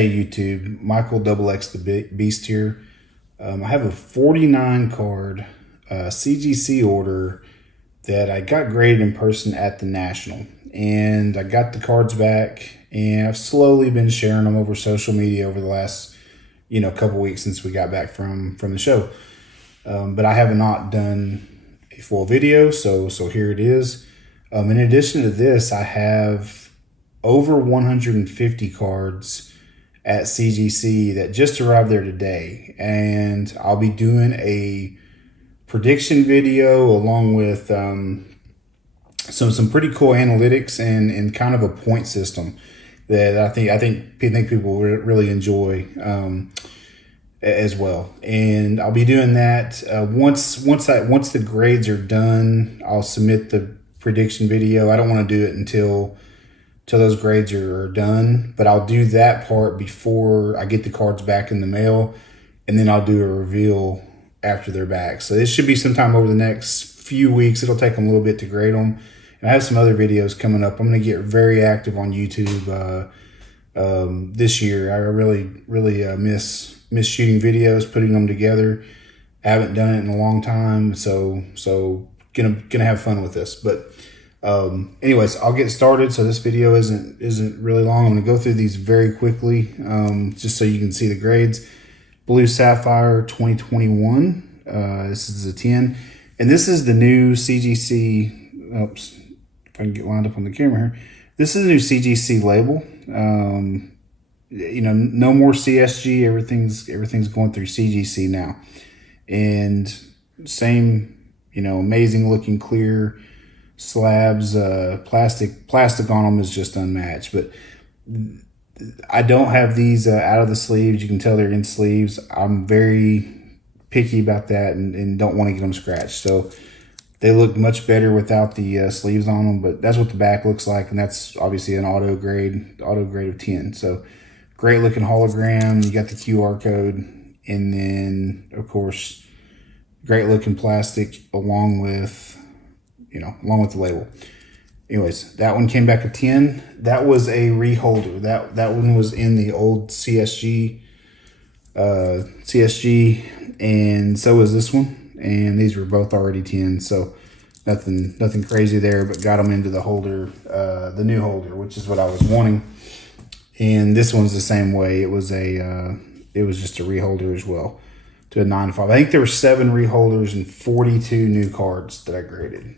Hey YouTube, Michael XX the Beast here. I have a 49 card CGC order that I got graded in person at the National, and I got the cards back, and I've slowly been sharing them over social media over the last couple weeks since we got back from the show. But I have not done a full video, so here it is. In addition to this, I have over 150 cards at CGC that just arrived there today, and I'll be doing a prediction video along with some pretty cool analytics and kind of a point system that I think people will really enjoy as well. And I'll be doing that once the grades are done. I'll submit the prediction video. I don't want to do it until those grades are done, but I'll do that part before I get the cards back in the mail, and then I'll do a reveal after they're back. So this should be sometime over the next few weeks. It'll take them a little bit to grade them, and I have some other videos coming up. I'm going to get very active on YouTube this year. I really miss shooting videos, putting them together. I haven't done it in a long time, so gonna have fun with this. But anyways, I'll get started. So this video isn't really long. I'm going to go through these very quickly, just so you can see the grades. Blue Sapphire 2021. This is a 10, and this is the new CGC. Oops, if I can get lined up on the camera here. This is the new CGC label. No more CSG. Everything's going through CGC now, and same, amazing looking clear slabs. Plastic on them is just unmatched. But I don't have these out of the sleeves. You can tell they're in sleeves. I'm very picky about that and don't want to get them scratched. So they look much better without the sleeves on them. But that's what the back looks like, and that's obviously an auto grade of 10. So great looking hologram. You got the QR code, and then of course great looking plastic along with the label. Anyways, that one came back a 10. That was a reholder. That one was in the old CSG, and so was this one. And these were both already 10, so nothing crazy there. But got them into the holder, the new holder, which is what I was wanting. And this one's the same way. It was just a reholder as well, to a 9.5. I think there were 7 reholders and 42 new cards that I graded.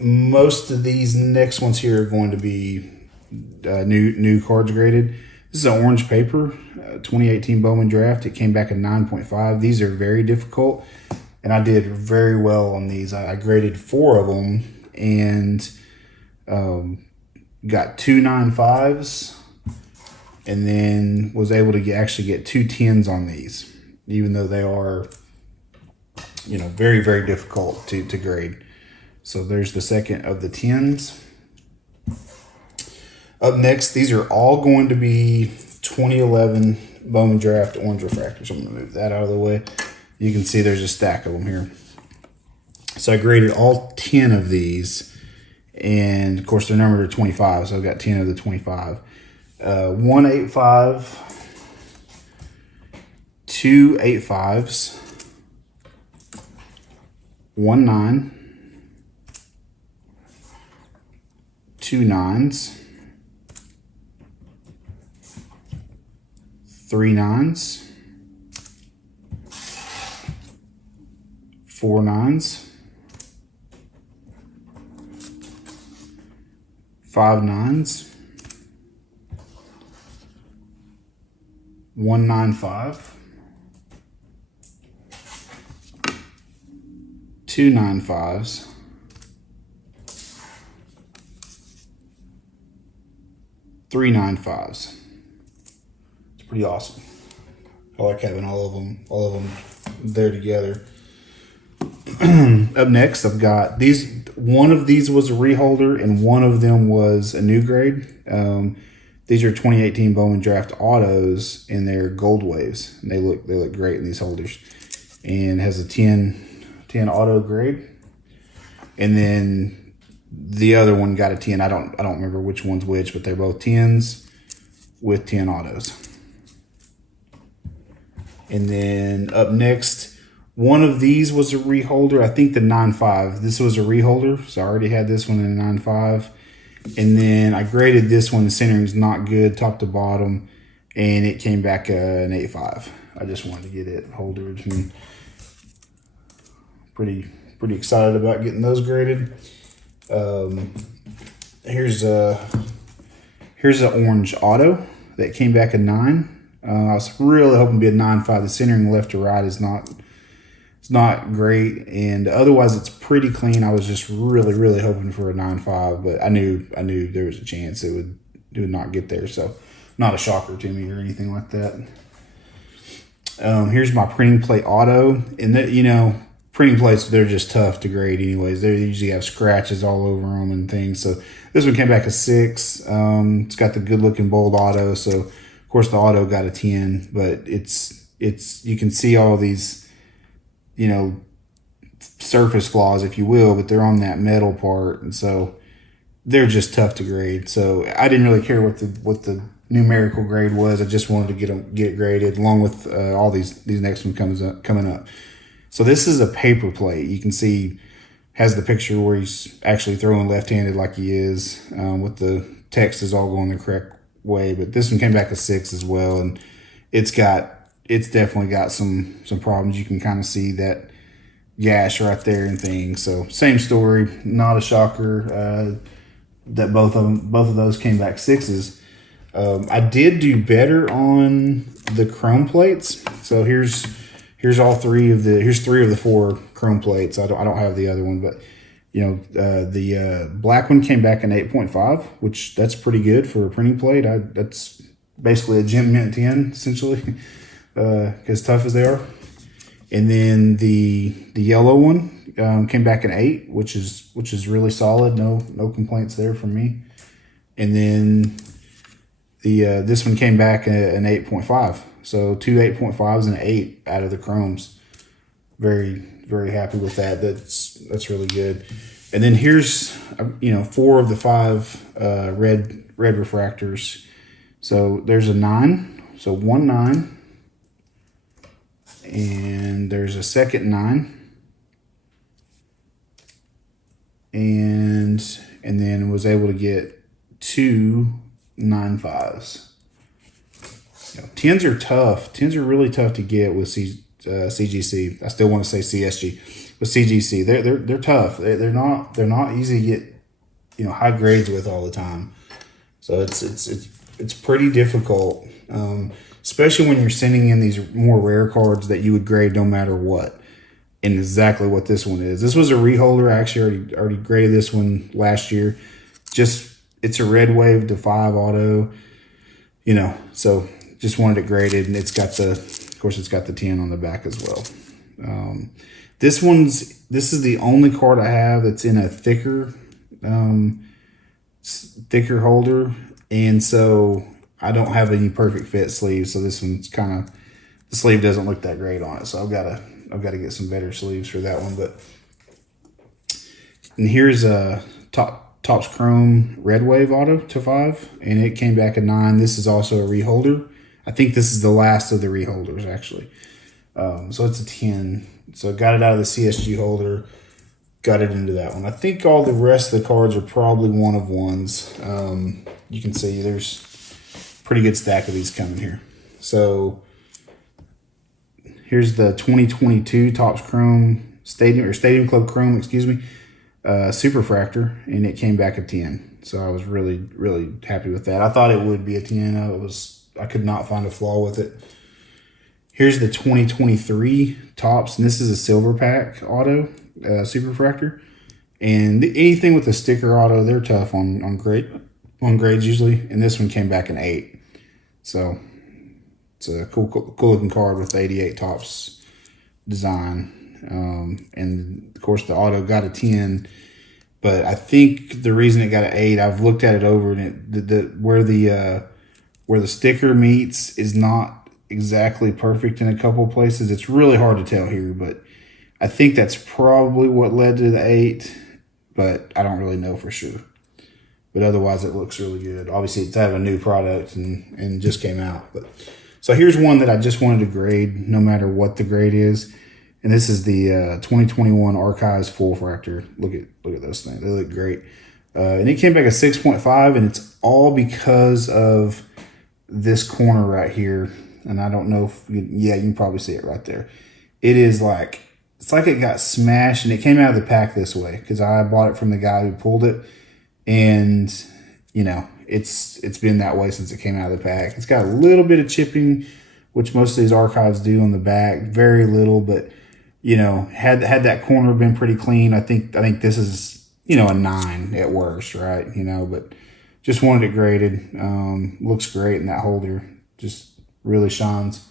Most of these next ones here are going to be new cards graded. This is an orange paper, 2018 Bowman Draft. It came back at 9.5. These are very difficult, and I did very well on these. I graded 4 of them and got 2 9.5s, and then was able to actually get 2 10s on these, even though they are very, very difficult to grade. So there's the second of the 10s. Up next, these are all going to be 2011 Bowman Draft orange refractors. I'm going to move that out of the way. You can see there's a stack of them here. So I graded all 10 of these, and of course they're numbered to 25, so I've got 10 of the 25. 1.85, 2 8.5s, 1 9, 2 9s, 3 9s, 4 9s, 5 9s, 1 9.5, 2 9.5s, 3 9.5s. It's pretty awesome. I like having all of them there together. Up next, I've got these. One of these was a reholder, and one of them was a new grade. These are 2018 Bowman Draft autos, and they're gold waves. And they look great in these holders. And has a 10 auto grade. And then the other one got a 10. I don't remember which one's which, but they're both 10s. with 10 autos. And then up next, one of these was a reholder. I think the 9.5. This was a reholder, so I already had this one in a 9.5. And then I graded this one. The centering's not good, top to bottom, and it came back an 8.5. I just wanted to get it holdered, and pretty excited about getting those graded. Here's an orange auto that came back a 9. I was really hoping to be a 9.5. The centering left to right is not great, and otherwise it's pretty clean. I was just really hoping for a 9.5, but I knew there was a chance it would not get there. So not a shocker to me or anything like that. Here's my printing plate auto, and that, printing plates, they're just tough to grade anyways. They usually have scratches all over them and things. So this one came back a 6. It's got the good looking bold auto. So of course the auto got a 10, but it's you can see all these, surface flaws, if you will, but they're on that metal part, and so they're just tough to grade. So I didn't really care what the numerical grade was. I just wanted to get it graded along with all these next one coming up. So this is a paper plate. You can see has the picture where he's actually throwing left-handed like he is, with the text is all going the correct way. But this one came back a 6 as well, and it's definitely got some problems. You can kind of see that gash right there and things. So same story, not a shocker that both of those came back 6s. I did do better on the chrome plates. So here's three of the 4 chrome plates. I don't have the other one, but the black one came back an 8.5, which that's pretty good for a printing plate. That's basically a gem mint 10 essentially, as tough as they are. And then the yellow one came back an 8, which is really solid. No complaints there from me. And then this one came back an 8.5. So 2 8.5s and an 8 out of the chromes. Very happy with that. That's really good. And then here's 4 of the 5 red refractors. So there's a 9. So 1 9. And there's a second 9. And then was able to get 2 9.5s. 10s are tough. 10s are really tough to get with CGC. I still want to say CSG. With CGC, they're tough. They're not easy to get high grades with all the time. So it's pretty difficult, especially when you're sending in these more rare cards that you would grade no matter what. And exactly what this one is. This was a reholder. I actually already graded this one last year. It's a red wave to 5 auto. So just wanted it graded, and it's got the 10 on the back as well. This is the only card I have that's in a thicker holder, and so I don't have any perfect fit sleeves. So this one's the sleeve doesn't look that great on it. So I've got to get some better sleeves for that one. And here's a Topps Chrome Red Wave Auto to 5, and it came back a 9. This is also a reholder. I think this is the last of the reholders, actually. So it's a 10. So got it out of the CSG holder, got it into that one. I think all the rest of the cards are probably 1 of 1s. You can see there's a pretty good stack of these coming here. So here's the 2022 Topps Chrome Stadium Club Chrome, Superfractor, and it came back a 10. So I was really happy with that. I thought it would be a 10. I could not find a flaw with it. Here's the 2023 Topps, and this is a silver pack auto, Superfractor. And anything with a sticker auto, they're tough on grades usually. And this one came back an 8. So it's a cool looking card with the 88 Topps design. And of course the auto got a 10. But I think the reason it got an 8, I've looked at it over, and where the sticker meets is not exactly perfect in a couple places. It's really hard to tell here, but I think that's probably what led to the 8, but I don't really know for sure. but otherwise it looks really good. Obviously, it's out of a new product and just came out. But so here's one that I just wanted to grade, no matter what the grade is. And this is the 2021 Archives Full Fractor. Look at those things; they look great. And it came back a 6.5, and it's all because of this corner right here. And I don't know if you can probably see it right there. It is like, it's like it got smashed, and it came out of the pack this way because I bought it from the guy who pulled it, and it's been that way since it came out of the pack. It's got a little bit of chipping, which most of these Archives do on the back, very little, but had that corner been pretty clean, I think this is a 9 at worst, right? But just wanted it graded. Looks great in that holder, just really shines.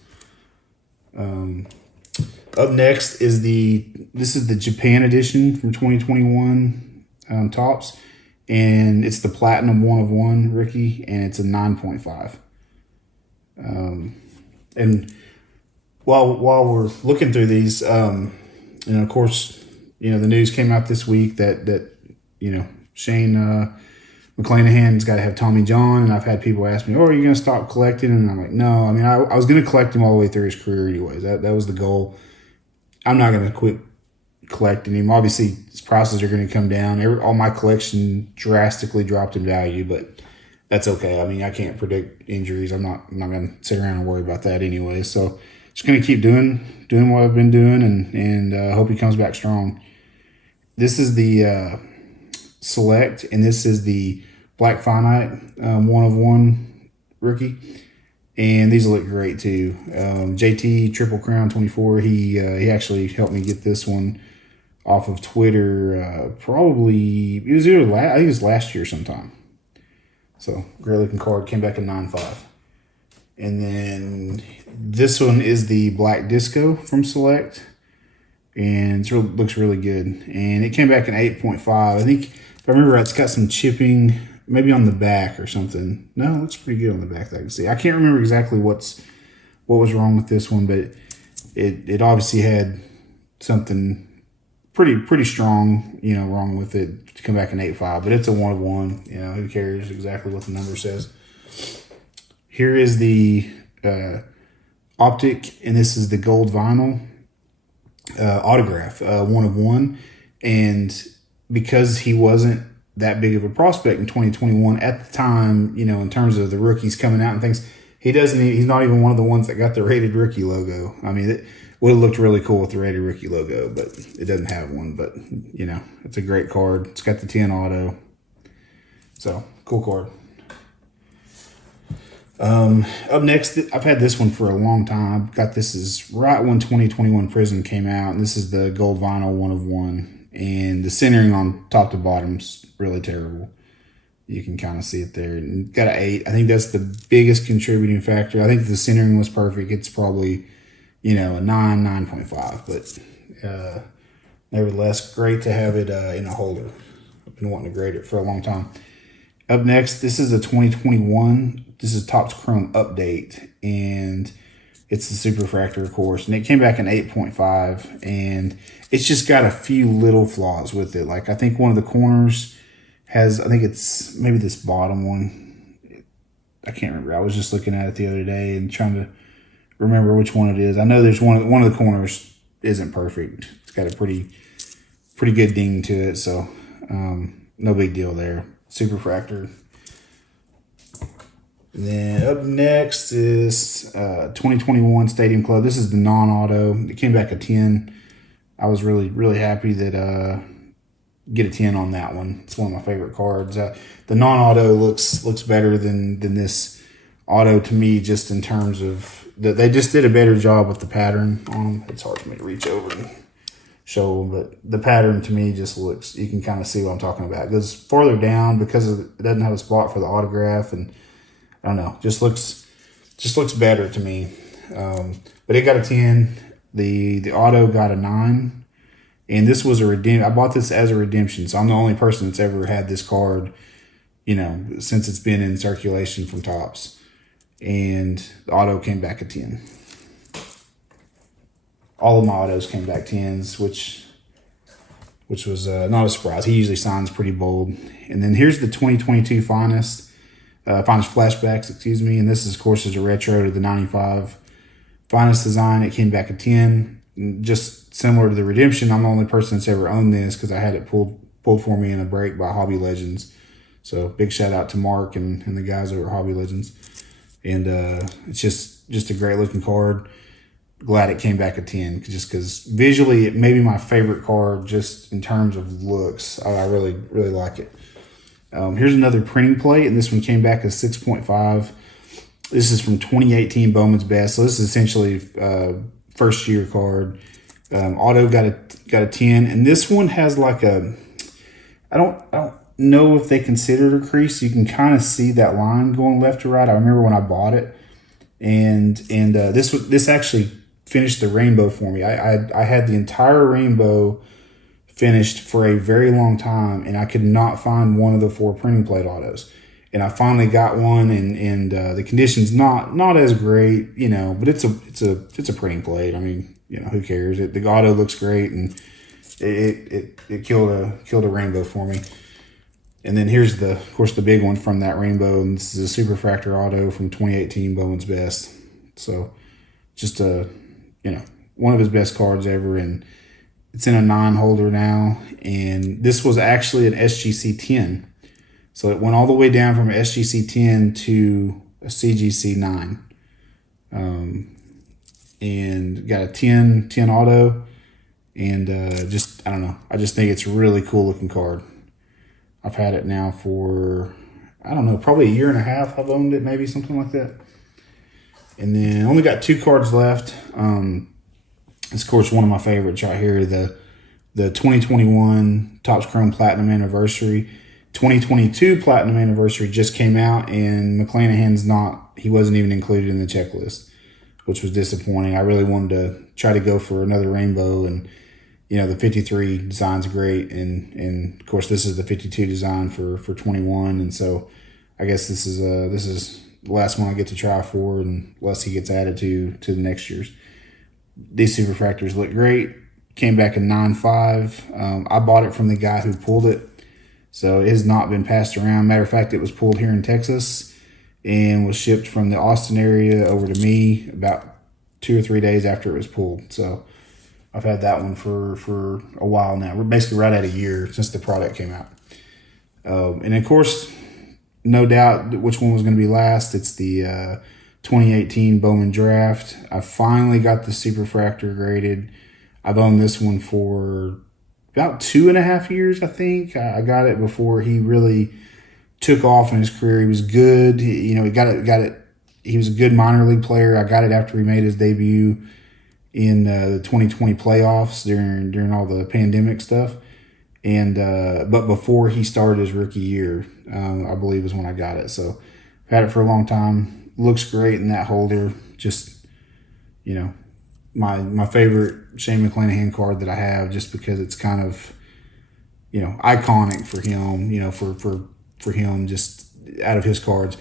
Up next is this is the Japan edition from 2021 Topps, and it's the Platinum 1 of 1 rookie, and it's a 9.5. And while we're looking through these, and of course, the news came out this week that Shane McClanahan's got to have Tommy John, and I've had people ask me, "Oh, are you going to stop collecting?" And I'm like, "No. I mean, I was going to collect him all the way through his career, anyways. That was the goal. I'm not going to quit collecting him. Obviously, his prices are going to come down. All my collection drastically dropped in value, but that's okay. I mean, I can't predict injuries. I'm not going to sit around and worry about that anyway. So just going to keep doing what I've been doing, and hope he comes back strong. This is the Select, and this is the Black Finite 1 of 1 rookie. And these look great too. JT Triple Crown 24. He actually helped me get this one off of Twitter. Probably it was either I think it was last year sometime. So great looking card. Came back in 9.5. And then this one is the Black Disco from Select, and it looks really good. And it came back in 8.5. I think if I remember right, it's got some chipping. Maybe on the back or something. No, it looks pretty good on the back that I can see. I can't remember exactly what was wrong with this one, but it obviously had something pretty strong, wrong with it to come back in 8.5. But it's a 1 of 1. Who cares exactly what the number says? Here is the Optic, and this is the gold vinyl autograph, 1 of 1. And because he wasn't that big of a prospect in 2021 at the time, in terms of the rookies coming out and things, he's not even one of the ones that got the rated rookie logo. I mean, it would have looked really cool with the rated rookie logo, but it doesn't have one. But it's a great card. It's got the 10 auto, so cool card. Up next, I've had this one for a long time. Got this is right when 2021 Prism came out, and this is the gold vinyl 1 of 1. And the centering on top to bottom's really terrible. You can kind of see it there. And got an 8. I think that's the biggest contributing factor. I think the centering was perfect. It's probably, a 9.5. But nevertheless, great to have it in a holder. I've been wanting to grade it for a long time. Up next, this is a 2021. This is Topps Chrome Update. And it's the Superfractor, of course. And it came back in 8.5. And it's just got a few little flaws with it. Like, I think one of the corners has, I think it's maybe this bottom one. I can't remember. I was just looking at it the other day and trying to remember which one it is. I know there's one of the corners isn't perfect. It's got a pretty good ding to it. So, no big deal there. Superfractor. And then up next is 2021 Stadium Club. This is the non-auto. It came back a 10. I was really happy that get a 10 on that one. It's one of my favorite cards. The non-auto looks better than this auto to me, just in terms of they just did a better job with the pattern on. It's hard for me to reach over and show them, but the pattern to me just looks. You can kind of see what I'm talking about. It goes farther down because it doesn't have a spot for the autograph, and I don't know, just looks better to me. But it got a 10. The auto got a 9, and this was a redemption. I bought this as a redemption, so I'm the only person that's ever had this card, since it's been in circulation from Topps. And the auto came back a 10. All of my autos came back 10s, which which was not a surprise. He usually signs pretty bold. And then here's the 2022 Finest Flashbacks, excuse me. And this, is, of course, is a retro to the 95 Finest design. It came back a 10. Just similar to the Redemption, I'm the only person that's ever owned this because I had it pulled for me in a break by Hobby Legends. So big shout out to Mark and the guys over at Hobby Legends. And it's just a great looking card. Glad it came back a 10, just because visually it may be my favorite card just in terms of looks. I really like it. Here's another printing plate, and this one came back as 6.5. This is from 2018 Bowman's Best, so this is essentially first year card. Auto got a 10, and this one has like a, I don't know if they consider it a crease. You can kind of see that line going left to right. I remember when I bought it, and this actually finished the rainbow for me. I had the entire rainbow finished for a very long time, and I could not find one of the 4 printing plate autos. And I finally got one, and the condition's not as great, you know, but it's a printing plate. I mean, you know, who cares? The auto looks great, and it killed a rainbow for me. And then here's of course the big one from that rainbow, and this is a Superfractor auto from 2018 Bowman's Best. So just one of his best cards ever, and it's in a 9 holder now. And this was actually an SGC 10. So it went all the way down from an SGC 10 to a CGC 9. And got a 10 auto. And I don't know. I just think it's a really cool looking card. I've had it now for, I don't know, probably a year and a half I've owned it, maybe something like that. And then only got 2 cards left. It's, of course, one of my favorites right here, the 2021 Topps Chrome Platinum Anniversary. 2022 Platinum Anniversary just came out, and McClanahan's he wasn't even included in the checklist, which was disappointing. I really wanted to try to go for another rainbow, and you know, the 53 design's great, and of course this is the 52 design for 21, and so I guess this is the last one I get to try for, unless he gets added to the next year's. These Superfractors look great. Came back in 9.5. I bought it from the guy who pulled it, so it has not been passed around. Matter of fact, it was pulled here in Texas and was shipped from the Austin area over to me about 2 or 3 days after it was pulled. So I've had that one for a while now. We're basically right at a year since the product came out. And of course, no doubt which one was going to be last. It's the 2018 Bowman Draft. I finally got the Superfractor graded. I've owned this one for about 2.5 years, I think. I got it before he really took off in his career. He was good. He got it. He was a good minor league player. I got it after he made his debut in the 2020 playoffs during all the pandemic stuff. And but before he started his rookie year, I believe is when I got it. So I've had it for a long time. Looks great in that holder. Just, you know, my favorite Shane McClanahan card that I have, just because it's kind of, you know, iconic for him, you know, for him, just out of his cards.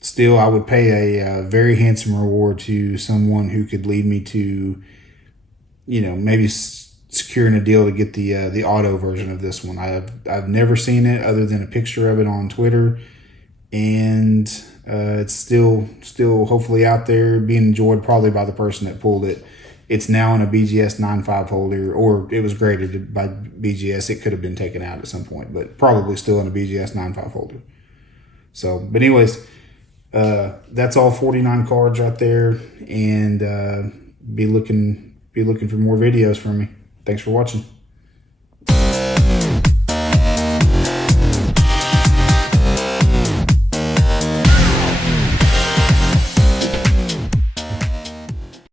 Still, I would pay a very handsome reward to someone who could lead me to, you know, maybe securing a deal to get the auto version of this one. I've never seen it other than a picture of it on Twitter, and it's still hopefully out there being enjoyed probably by the person that pulled it. It's now in a BGS 9.5 holder, or it was graded by BGS. It could have been taken out at some point, but probably still in a BGS 9.5 holder. So, but anyways, that's all 49 cards right there, and be looking for more videos from me. Thanks for watching.